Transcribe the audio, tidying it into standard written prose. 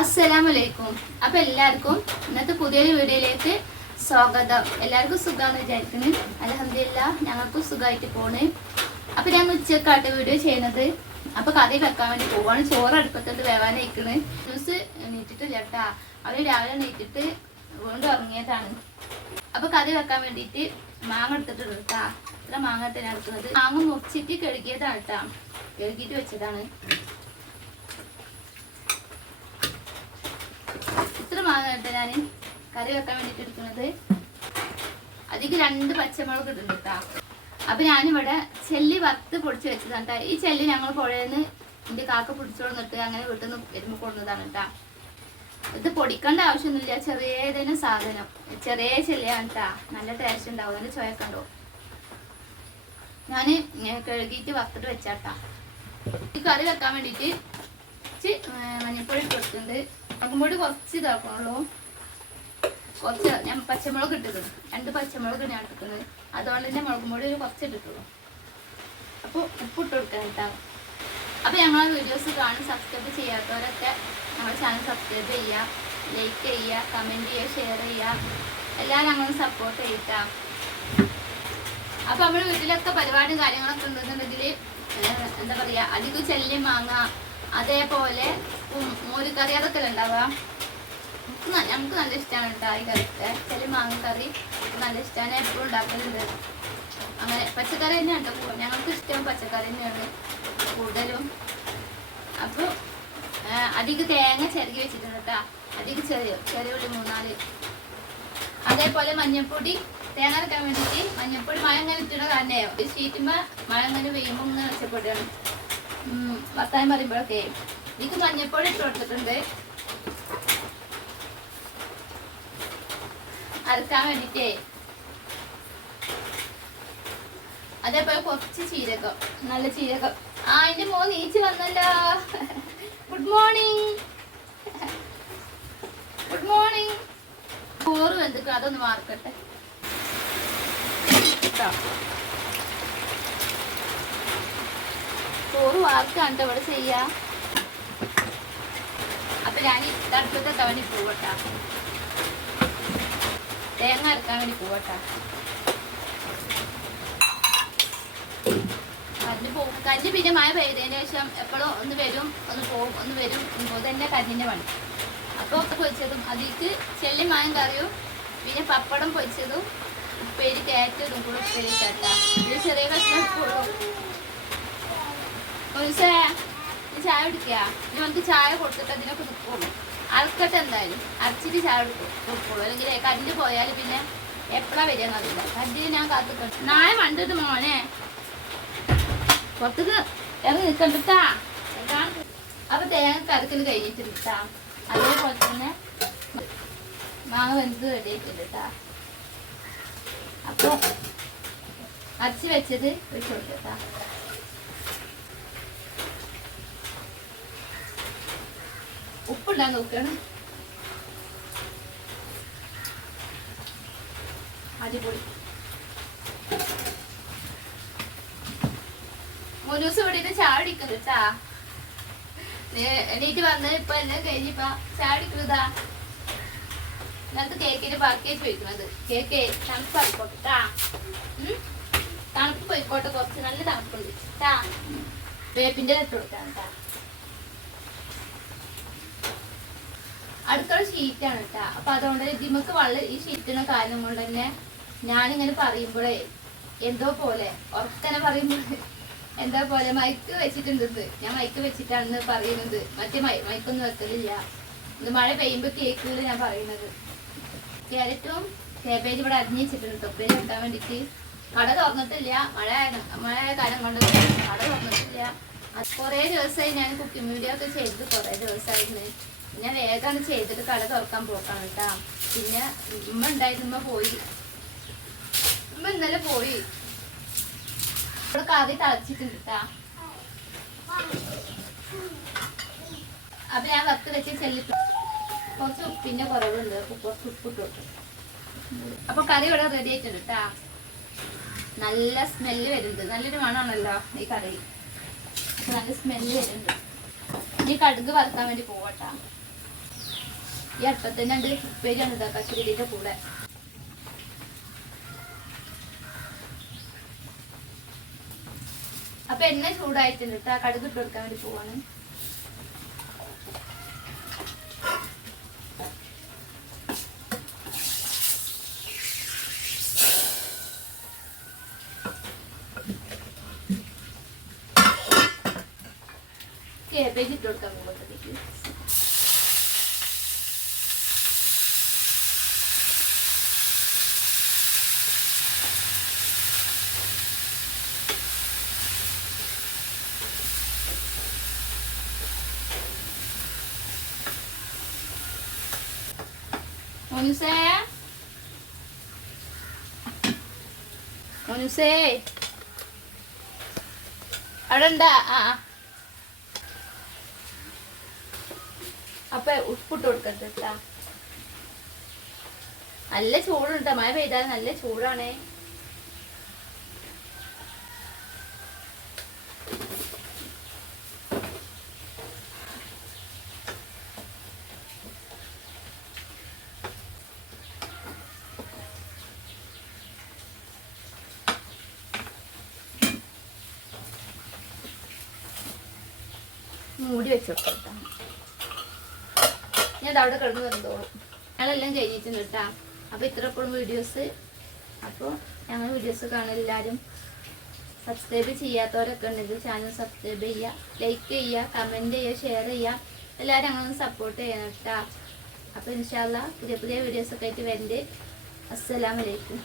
അസ്സലാമലൈക്കും. അപ്പൊ എല്ലാവർക്കും ഇന്നത്തെ പുതിയൊരു വീഡിയോയിലേക്ക് സ്വാഗതം. എല്ലാവർക്കും സുഖമാണെന്ന് വിചാരിക്കുന്നു. അൽഹംദുലില്ലാ ഞങ്ങൾക്കും സുഖമായിട്ട് പോണ്. അപ്പൊ ഞാൻ ഉച്ചക്കാട്ട് വീഡിയോ ചെയ്യുന്നത്. അപ്പൊ കറി വെക്കാൻ വേണ്ടി പോവാണ്. ചോറ് അടുപ്പത്തോട്ട് വേവാനായിക്കണ്. ന്യൂസ് നീട്ടിട്ടില്ല കേട്ടാ. അവര് രാവിലെ നീട്ടിട്ട് വീണ്ടും ഇറങ്ങിയതാണ്. അപ്പൊ കറി വെക്കാൻ വേണ്ടിയിട്ട് മാങ്ങ എടുത്തിട്ടുണ്ട് കേട്ടാ. ഇത്ര മാങ്ങ തന്നെ എടുക്കുന്നത്. മാങ്ങ മുറിച്ചിട്ട് കഴുകിയതാണ് കേട്ടാ. കഴുകിയിട്ട് വെച്ചതാണ്. ഇത്ര മാങ്ങ കേട്ടോ ഞാൻ കറി വെക്കാൻ വേണ്ടിട്ട് എടുക്കുന്നത്. അതിക്ക് 2 പച്ചമുളക് ഇടുന്നുണ്ട് കേട്ടാ. അപ്പൊ ഞാനിവിടെ ചെല്ലി വറുത്ത് പൊടിച്ച് വെച്ചതാണ് കേട്ടാ. ഈ ചെല്ലി ഞങ്ങൾ പുഴയെന്ന് എന്റെ കാക്ക പിടിച്ചോന്നിട്ട് അങ്ങനെ വീട്ടിൽ നിന്ന് വരുമ്പോ കൊണ്ടുവന്നതാണ് കേട്ടാ. ഇത് പൊടിക്കേണ്ട ആവശ്യമൊന്നുമില്ല. ചെറിയതിന് സാധനം ചെറിയ ചെല്ലിയാണ് കേട്ടാ. നല്ല ടേസ്റ്റ് ഉണ്ടാവും. നല്ല ചോയക്കണ്ടോ. ഞാന് കഴുകിയിട്ട് വറുത്തിട്ട് വെച്ചാട്ടാ. ഈ കറി വെക്കാൻ വേണ്ടിട്ട് മഞ്ഞപ്പൊടി കൊടുത്തിട്ടുണ്ട്. മുളകുപൊടി കുറച്ച് ഇതാക്കണുള്ളൂ. കുറച്ച് ഞാൻ പച്ചമുളക് ഇട്ടിട്ടുണ്ട്. 2 പച്ചമുളക് ഞാൻ ഇട്ടിട്ടുണ്ട്. അതുകൊണ്ട് തന്നെ മുളകുപൊടി കുറച്ച് ഇട്ടിട്ടുള്ളൂ. അപ്പോൾ ഉപ്പിട്ട് കൊടുക്കാൻ കേട്ടോ. അപ്പോൾ ഞങ്ങളെ വീഡിയോസ് കാണും സബ്സ്ക്രൈബ് ചെയ്യാത്തവരൊക്കെ ഞങ്ങളുടെ ചാനൽ സബ്സ്ക്രൈബ് ചെയ്യുക, ലൈക്ക് ചെയ്യുക, കമൻറ്റ് ചെയ്യുക, ഷെയർ ചെയ്യുക. എല്ലാവരും ഞങ്ങൾ സപ്പോർട്ട് ചെയ്യിട്ടാ. അപ്പോൾ നമ്മുടെ വീട്ടിലൊക്കെ പരിപാടിയും കാര്യങ്ങളൊക്കെ ഉണ്ടെന്നുണ്ടെങ്കിൽ എന്താ പറയുക, അധികം ചെല്ലി മാങ്ങ, അതേപോലെ മോരുകറി അതൊക്കെ ഉണ്ടാവുക. ഞങ്ങൾക്ക് നല്ല ഇഷ്ടമാണ് കേട്ടോ. ഈ കറിക്ക് ചെല്ലി മാങ്ങക്കറി നല്ല ഇഷ്ടമാണ്. എപ്പോഴും ഉണ്ടാക്കലുണ്ട്. അങ്ങനെ പച്ചക്കറി തന്നെയാണ് കേട്ടോ. ഞങ്ങൾക്ക് ഇഷ്ടം പച്ചക്കറി തന്നെയാണ് കൂടുതലും. അപ്പോൾ അധികം തേങ്ങ ചിരകി വെച്ചിട്ടുണ്ട് കേട്ടോ. അധികം ചെറിയ ഉള്ളി 3-4. അതേപോലെ മഞ്ഞൾപ്പൊടി തേങ്ങ അരക്കാൻ വേണ്ടിയിട്ട് മഞ്ഞൾപ്പൊടി മഴ അങ്ങനെ ഇട്ടിട്ട് തന്നെ ഒരു ഷീറ്റുമ്പോൾ മഴ അങ്ങനെ പെയ്യുമ്പോൾ ഇങ്ങനെ വെച്ചപ്പൊടിയാണ് വർത്താനം പറയുമ്പോഴൊക്കെ. ഇതിക്ക് മഞ്ഞൾപ്പൊടി ഇട്ട് കൊടുത്തിട്ടുണ്ട് അരക്കാൻ വേണ്ടിട്ടേ. അതേപോലെ കുറച്ച് ചീരകം, നല്ല ചീരകം. എന്റെ മോൻ നീച്ച് വന്നല്ലോ. Good morning. Good morning. ചോറ് വെന്തിട്ട് അതൊന്ന് മാർക്കട്ടെ. ചോറ് വാർക്കാണ്ട് ഇവിടെ ചെയ്യാ. അപ്പൊ ഞാൻ തടുപ്പത്തെ തവണ പോവട്ടാ. തേങ്ങ അരക്കാൻ വേണ്ടി പോവട്ടാ. കഞ്ഞി പിന്നെ മഴ പെയ്തതിന് ശേഷം എപ്പോഴും ഒന്ന് വരും ഒന്ന് പോകും, ഒന്ന് വരും. തന്നെ കഞ്ഞിന്റെ പണി. അപ്പോൾ പൊരിച്ചതും അതിക്ക് ചെല്ലി മായം കറിയും പിന്നെ പപ്പടം പൊരിച്ചതും ഉപ്പേരി കയറ്റതും കൂടെ ഉപ്പേരി കേട്ടാ. ഇത് ചെറിയ കഷ്ണം ഉപ്പുള്ളൂ. ചായ കുടിക്കുക. ഇനി നമുക്ക് ചായ കൊടുത്തിട്ട് അതിനൊക്കെ നിൽക്കുള്ളൂ. അരക്കട്ടെ എന്തായാലും അരച്ചിട്ട് ചായ കൊടുക്കുള്ളൂ. അല്ലെങ്കിൽ കല്ല് പോയാൽ പിന്നെ എപ്പോഴാ വരിക എന്നറിയില്ല. കല്ലിന് ഞാൻ കാത്തിട്ടുണ്ട്. നാളെ വണ്ടിട്ട് മോനെ പുറത്തേക്ക് ഇറങ്ങി നിൽക്കണ്ടിട്ടാ. അപ്പൊ തേങ്ങ കരക്കൽ കഴിഞ്ഞിട്ടുണ്ടാ. അതേപോലെ തന്നെ മാങ്ങ വെന്ത് റെഡിയായിട്ടുണ്ട് കേട്ടാ. അപ്പൊ അരച്ച് വെച്ചത് വെച്ച് കൊടുക്കട്ടാ. ഉപ്പുണ്ടാ നോക്കണം. അടിപൊളി. 3 ദിവസം ഇവിടെ ചായ അടിക്കുന്നത് കേട്ടാ. എണീറ്റ് വന്ന് ഇപ്പൊ എല്ലാം കഴിഞ്ഞിപ്പ ചായ അടിക്കുന്നതാ. ഇന്നത്തെ കേക്കിന് ബാക്കി ചോദിക്കുന്നത്. കേക്ക് തണുപ്പ് ആയിക്കോട്ടെ. തണുപ്പ് പോയിക്കോട്ടെ. കുറച്ച് നല്ല തണുപ്പുണ്ട് കേട്ടാ. വേപ്പിന്റെ ഇട്ട് കൊടുക്കാം കേട്ടാ. അടുത്തുള്ള ഷീറ്റാണ് കേട്ടാ. അപ്പൊ അതുകൊണ്ട് ഇതിമക്ക് ഈ ഷീറ്റിന് കാരണം കൊണ്ട് തന്നെ ഞാനിങ്ങനെ പറയുമ്പോഴേ എന്തോ പോലെ ഉറക്കനെ പറയുമ്പോൾ എന്താ പോലെ മൈക്ക് വെച്ചിട്ടുണ്ട്. ഞാൻ മൈക്ക് വെച്ചിട്ടാണ് പറയുന്നത്. മറ്റേ മൈക്കൊന്നും വെക്കലില്ല. ഇത് മഴ പെയ്യുമ്പോ കേക്കുകൾ ഞാൻ പറയുന്നത്. ക്യാരറ്റും കേബേജ് ഇവിടെ അരിഞ്ഞ് വെച്ചിട്ടുണ്ട് തൊപ്പേരി വെക്കാൻ വേണ്ടിട്ട്. കട തുറന്നിട്ടില്ല. മഴയായ കാലം കൊണ്ട് കട തുറന്നിട്ടില്ല. കുറേ ദിവസമായി ഞാൻ കുക്കിംഗ് വീഡിയോ ഒക്കെ ചെയ്തത്. കുറേ ദിവസമായിരുന്നു. ഞാൻ വേഗമാണ് ചെയ്തിട്ട് കട തുറക്കാൻ പോക്കാണ് കേട്ടാ. പിന്നെ ഉമ്മ ഉണ്ടായിരുന്നു. ഉമ്മ പോയി. ഉമ്മ ഇന്നലെ പോയി. ഇവിടെ കറി തളച്ചിട്ടുണ്ട് കേട്ടാ. അപ്പൊ ഞാൻ വറുത്ത് വെച്ച് ചെല്ലിട്ട് കുറച്ച് ഉപ്പിന്റെ കുറവുണ്ട്. കുറച്ച് ഉപ്പിട്ട് വെക്കും. അപ്പൊ കറി ഇവിടെ റെഡി ആയിട്ടുണ്ട് കേട്ടാ. നല്ല സ്മെല്ല് വരുന്നുണ്ട്. നല്ലൊരു മണമാണല്ലോ ഈ കറി. നല്ല സ്മെല്ല് വരുന്നുണ്ട്. ഇനി കടുക് വറുക്കാൻ വേണ്ടി പോവട്ടാ. ഈ അടുപ്പത്തന്നെ ഉണ്ട് ഉപ്പേരിയാണ് ഇതാ കശുവണ്ടിയുടെ കൂടെ. അപ്പൊ എണ്ണ ചൂടായിട്ടുണ്ട് കേട്ടോ. കടുക് ഇട്ട് കൊടുക്കാൻ വേണ്ടി പോവാണ്. കേബേജ് ഇട്ട് കൊടുക്കാൻ പോകുമ്പോഴത്തേക്ക് മോനുസേ അവിടെ ഉണ്ടാ? ആ അപ്പൊ ഉപ്പിട്ട് കൊടുക്കട്ടെ. നല്ല ചൂടുണ്ട്. മഴ പെയ്താൽ നല്ല ചൂടാണേ. മൂടി വെച്ചോട്ടെ. ഞാൻ അവിടെ കിടന്ന് വന്നോളും. ഞങ്ങളെല്ലാം കഴിഞ്ഞിട്ടുണ്ട് കേട്ടാ. അപ്പോൾ ഇത്രപ്പോഴും വീഡിയോസ്. അപ്പോൾ ഞങ്ങൾ വീഡിയോസ് കാണാൻ എല്ലാവരും സബ്സ്ക്രൈബ് ചെയ്യാത്തവരൊക്കെ ഉണ്ടെങ്കിൽ ചാനൽ സബ്സ്ക്രൈബ് ചെയ്യുക, ലൈക്ക് ചെയ്യുക, കമൻറ്റ് ചെയ്യുക, ഷെയർ ചെയ്യുക. എല്ലാവരും ഞങ്ങളൊന്ന് സപ്പോർട്ട് ചെയ്യണം കേട്ടോ. അപ്പോൾ ഇൻഷാ അല്ലാഹ് പുതിയ പുതിയ വീഡിയോസൊക്കെ ആയിട്ട് വരുന്നുണ്ട്. അസ്സലാമു അലൈക്കും.